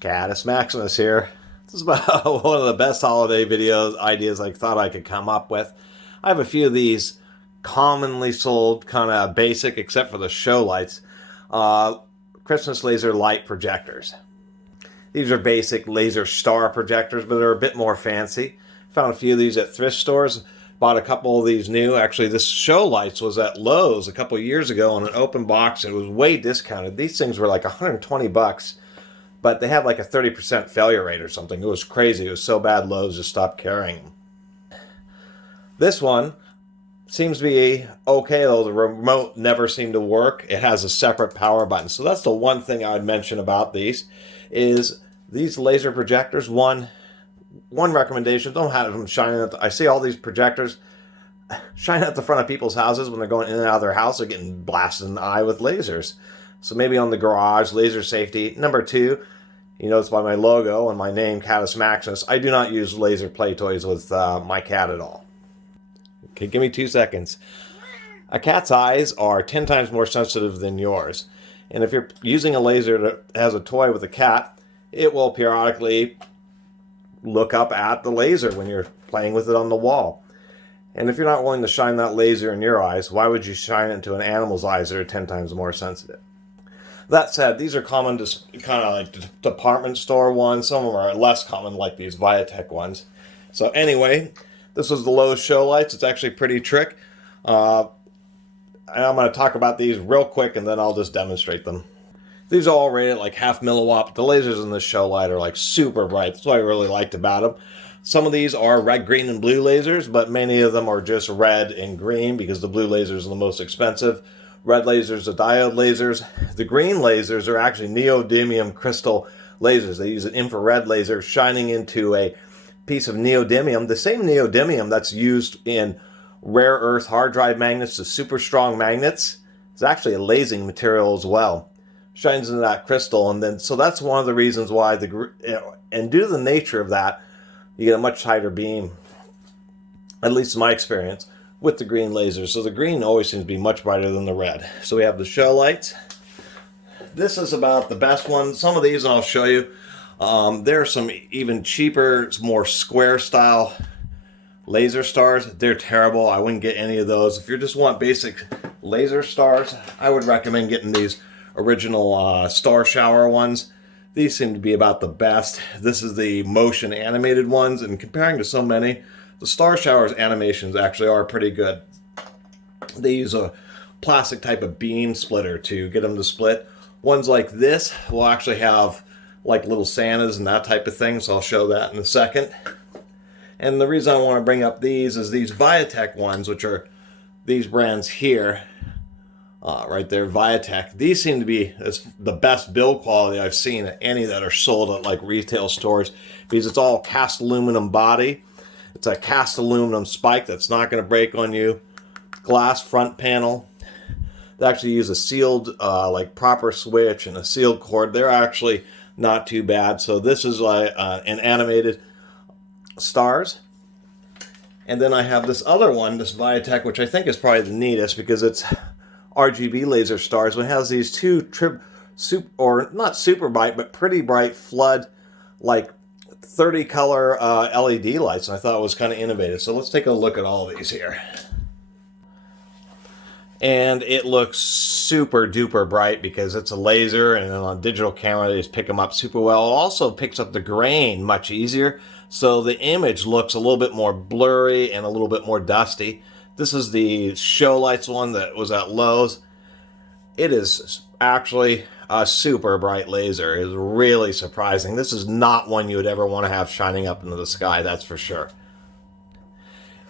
Catus Maximus here. This is about one of the best holiday videos ideas I thought I could come up with. I have a few of these commonly sold, kind of basic, except for the ShowLights, Christmas laser light projectors. These are basic laser star projectors, but they're a bit more fancy. Found a few of these at thrift stores. Bought a couple of these new. Actually, this ShowLights was at Lowe's a couple of years ago on an open box. It was way discounted. These things were like 120 bucks. But they had like a 30% failure rate or something. It was crazy. It was so bad Lowe's just stopped carrying them. This one seems to be okay, though the remote never seemed to work. It has a separate power button. So that's the one thing I would mention about these, is these laser projectors. One recommendation, don't have them shining at I see all these projectors shining at the front of people's houses when they're going in and out of their house. They're getting blasted in the eye with lasers. So maybe on the garage, laser safety. Number two, you notice by my logo and my name, Catus Maximus, I do not use laser play toys with my cat at all. Okay, give me 2 seconds. A cat's eyes are 10 times more sensitive than yours. And if you're using a laser that has a toy with a cat, it will periodically look up at the laser when you're playing with it on the wall. And if you're not willing to shine that laser in your eyes, why would you shine it into an animal's eyes that are 10 times more sensitive? That said, these are common, just kind of like department store ones. Some of them are less common, like these Viatech ones. So anyway, this was the Lowe ShowLights. It's actually pretty trick. And I'm going to talk about these real quick, and then I'll just demonstrate them. These are all rated like 0.5 milliwatt. The lasers in this ShowLight are like super bright. That's what I really liked about them. Some of these are red, green, and blue lasers, but many of them are just red and green because the blue lasers are the most expensive. Red lasers are diode lasers. The green lasers are actually neodymium crystal lasers. They use an infrared laser shining into a piece of neodymium. The same neodymium that's used in rare earth hard drive magnets, the super strong magnets, is actually a lasing material as well. Shines into that crystal, and then so that's one of the reasons why and due to the nature of that, you get a much tighter beam, at least in my experience, with the green lasers. So the green always seems to be much brighter than the red. So we have the ShowLights. This is about the best one. Some of these I'll show you. There are some even cheaper, more square style laser stars. They're terrible. I wouldn't get any of those. If you just want basic laser stars, I would recommend getting these original star shower ones. These seem to be about the best. This is the Motion animated ones, and comparing to so many, the StarShowers animations actually are pretty good. They use a plastic type of beam splitter to get them to split. Ones like this will actually have like little Santas and that type of thing, so I'll show that in a second. And the reason I want to bring up these is these Viatech ones, which are these brands here. Right there, Viatech. These seem to be the best build quality I've seen at any that are sold at like retail stores, because it's all cast aluminum body. It's a cast aluminum spike that's not going to break on you. Glass front panel. They actually use a sealed, like proper switch and a sealed cord. They're actually not too bad. So this is like an animated stars. And then I have this other one, this Viatech, which I think is probably the neatest because it's RGB laser stars. It has these two or not super bright, but pretty bright flood, like 30 color LED lights, and I thought it was kind of innovative. So let's take a look at all of these here. And it looks super duper bright because it's a laser, and then on digital camera they just pick them up super well. It also picks up the grain much easier, so the image looks a little bit more blurry and a little bit more dusty. This is the ShowLights one that was at Lowe's. It is actually a super bright laser. It is really surprising. This is not one you would ever want to have shining up into the sky, that's for sure.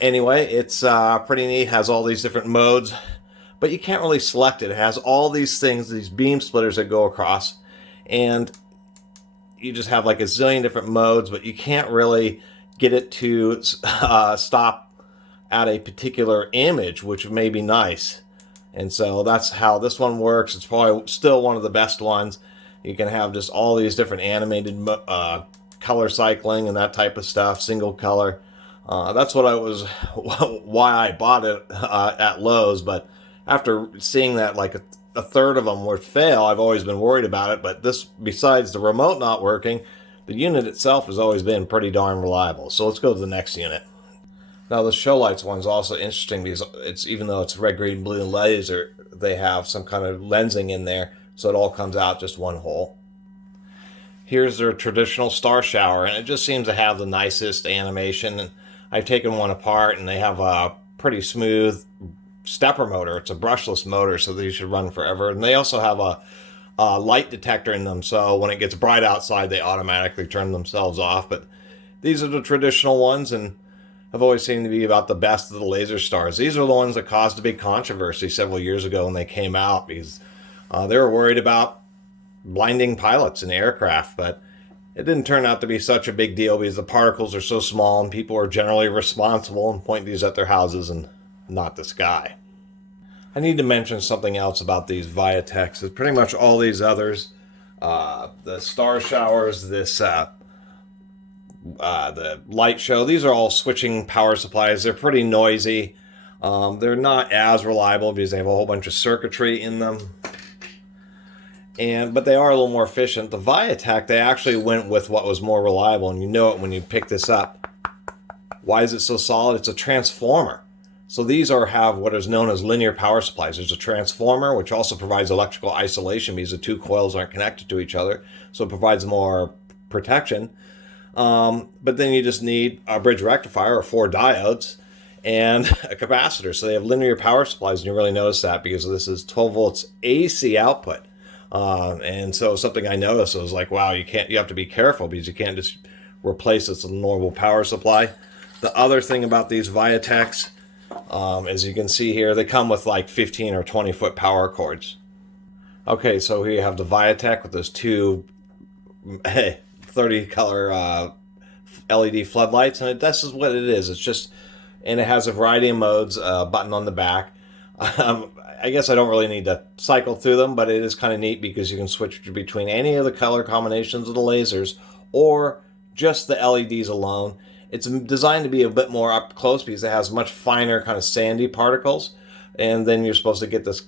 Anyway, it's pretty neat. Has all these different modes, but you can't really select it. It has all these things, these beam splitters that go across, and you just have like a zillion different modes, but you can't really get it to stop at a particular image, which may be nice. And so that's how this one works. It's probably still one of the best ones. You can have just all these different animated color cycling and that type of stuff, single color. That's what why I bought it at Lowe's. But after seeing that like a third of them would fail. I've always been worried about it, but this, besides the remote not working, the unit itself has always been pretty darn reliable. So let's go to the next unit. Now the ShowLights one's also interesting because it's, even though it's red, green, blue laser, they have some kind of lensing in there, so it all comes out just one hole. Here's their traditional star shower, and it just seems to have the nicest animation. And I've taken one apart, and they have a pretty smooth stepper motor. It's a brushless motor, so these should run forever. And they also have a light detector in them, so when it gets bright outside, they automatically turn themselves off. But these are the traditional ones, and have always seemed to be about the best of the laser stars. These are the ones that caused a big controversy several years ago when they came out, because they were worried about blinding pilots in aircraft, but it didn't turn out to be such a big deal because the particles are so small and people are generally responsible and point these at their houses and not the sky. I need to mention something else about these Viatechs. It's pretty much all these others, the StarShowers, this the light show, these are all switching power supplies. They're pretty noisy. They're not as reliable because they have a whole bunch of circuitry in them. But they are a little more efficient. The Viatech, they actually went with what was more reliable, and you know it when you pick this up. Why is it so solid? It's a transformer. So these have what is known as linear power supplies. There's a transformer, which also provides electrical isolation because the two coils aren't connected to each other, so it provides more protection. But then you just need a bridge rectifier or 4 diodes and a capacitor. So they have linear power supplies, and you really notice that because this is 12 volts AC output. And so something I noticed was like, wow, you have to be careful because you can't just replace this with a normal power supply. The other thing about these Viatechs, as you can see here, they come with like 15 or 20 foot power cords. Okay, so here you have the Viatech with those two 30 color LED floodlights, and this is what it is. It's just, and it has a variety of modes, button on the back. I guess I don't really need to cycle through them, but it is kind of neat because you can switch between any of the color combinations of the lasers or just the LEDs alone. It's designed to be a bit more up close because it has much finer kind of sandy particles, and then you're supposed to get this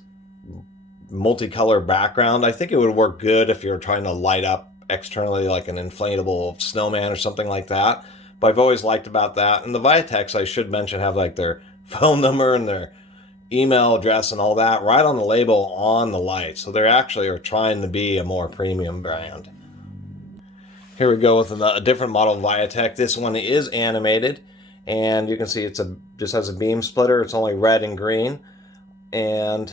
multicolor background. I think it would work good if you're trying to light up externally like an inflatable snowman or something like that. But I've always liked about that. And the Viatechs, I should mention, have like their phone number and their email address and all that right on the label on the light. So they actually are trying to be a more premium brand. Here we go with a different model of Viatech. This one is animated, and you can see just has a beam splitter. It's only red and green, and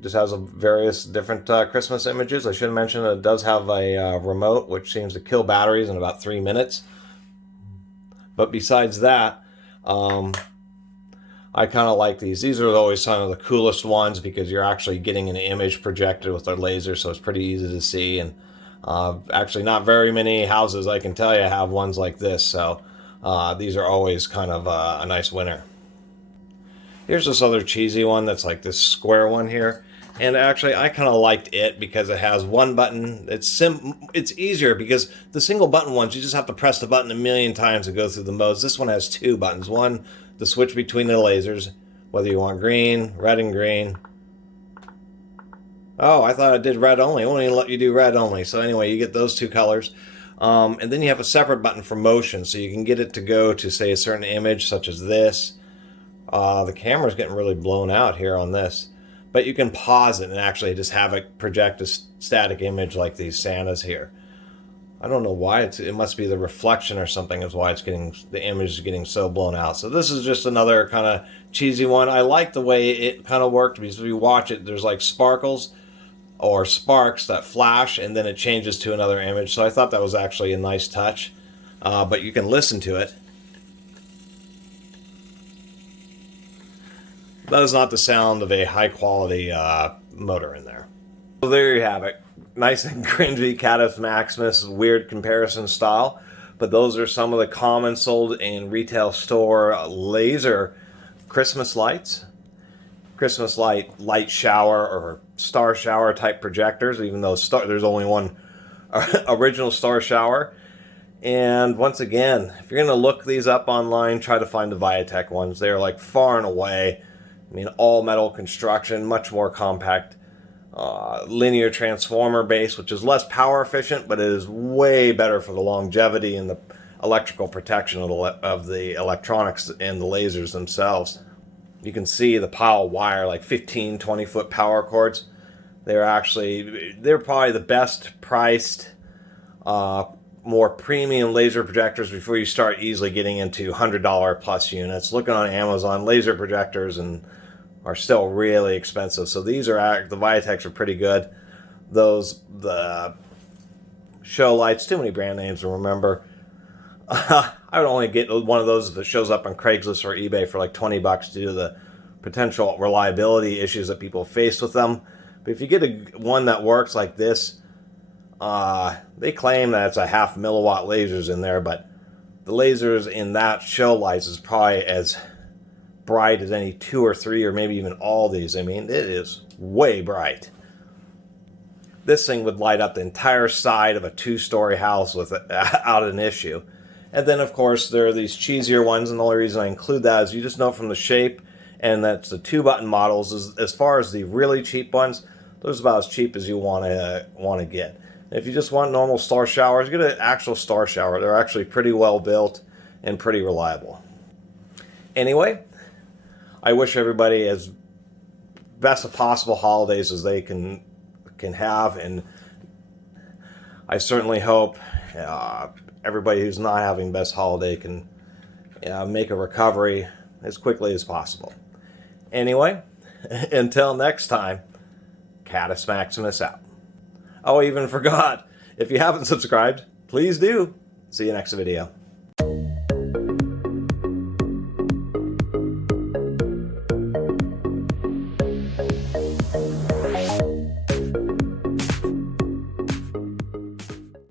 just has various different Christmas images. I should mention it does have a remote, which seems to kill batteries in about 3 minutes. But besides that, I kind of like these. These are always some of the coolest ones because you're actually getting an image projected with their laser, so it's pretty easy to see. And actually not very many houses, I can tell you, have ones like this. So these are always kind of a nice winner. Here's this other cheesy one that's like this square one here. And actually, I kind of liked it because it has one button. It's easier because the single button ones, you just have to press the button a million times to go through the modes. This one has 2 buttons. One, the switch between the lasers, whether you want green, red and green. Oh, I thought it did red only. It won't even let you do red only. So anyway, you get those 2 colors. And then you have a separate button for motion, so you can get it to go to, say, a certain image, such as this. The camera's getting really blown out here on this. But you can pause it and actually just have it project a static image like these Santas here. I don't know why it must be the reflection or something is why the image is getting so blown out. So this is just another kind of cheesy one. I like the way it kind of worked because if you watch it, there's like sparkles or sparks that flash and then it changes to another image. So I thought that was actually a nice touch. But you can listen to it. That is not the sound of a high-quality motor in there. So there you have it. Nice and cringy Catus Maximus, weird comparison style. But those are some of the common sold in retail store laser Christmas lights. Christmas light shower or star shower type projectors, even though there's only one original star shower. And once again, if you're going to look these up online, try to find the Viatech ones. They're like far and away, I mean, all metal construction, much more compact. linear transformer base, which is less power efficient, but it is way better for the longevity and the electrical protection of the electronics and the lasers themselves. You can see the pile of wire, like 15, 20-foot power cords. They're probably the best priced, more premium laser projectors before you start easily getting into $100 plus units. Looking on Amazon, laser projectors are still really expensive. So these are, the Viatechs are pretty good. The ShowLights, too many brand names to remember. I would only get one of those if it shows up on Craigslist or eBay for like $20 due to the potential reliability issues that people face with them. But if you get one that works like this, they claim that it's a 0.5 milliwatt lasers in there, but the lasers in that ShowLights is probably as bright as any 2 or 3 or maybe even all these. I mean, it is way bright. This thing would light up the entire side of a 2-story house without an issue. And then, of course, there are these cheesier ones, and the only reason I include that is you just know from the shape, and that's the 2-button models. As far as the really cheap ones, those are about as cheap as you want to get. If you just want normal StarShowers, get an actual StarShower. They're actually pretty well built and pretty reliable. Anyway, I wish everybody as best of possible holidays as they can have, and I certainly hope everybody who's not having best holiday can make a recovery as quickly as possible. Anyway, until next time, Catus Maximus out. Oh, I even forgot, if you haven't subscribed, please do. See you next video.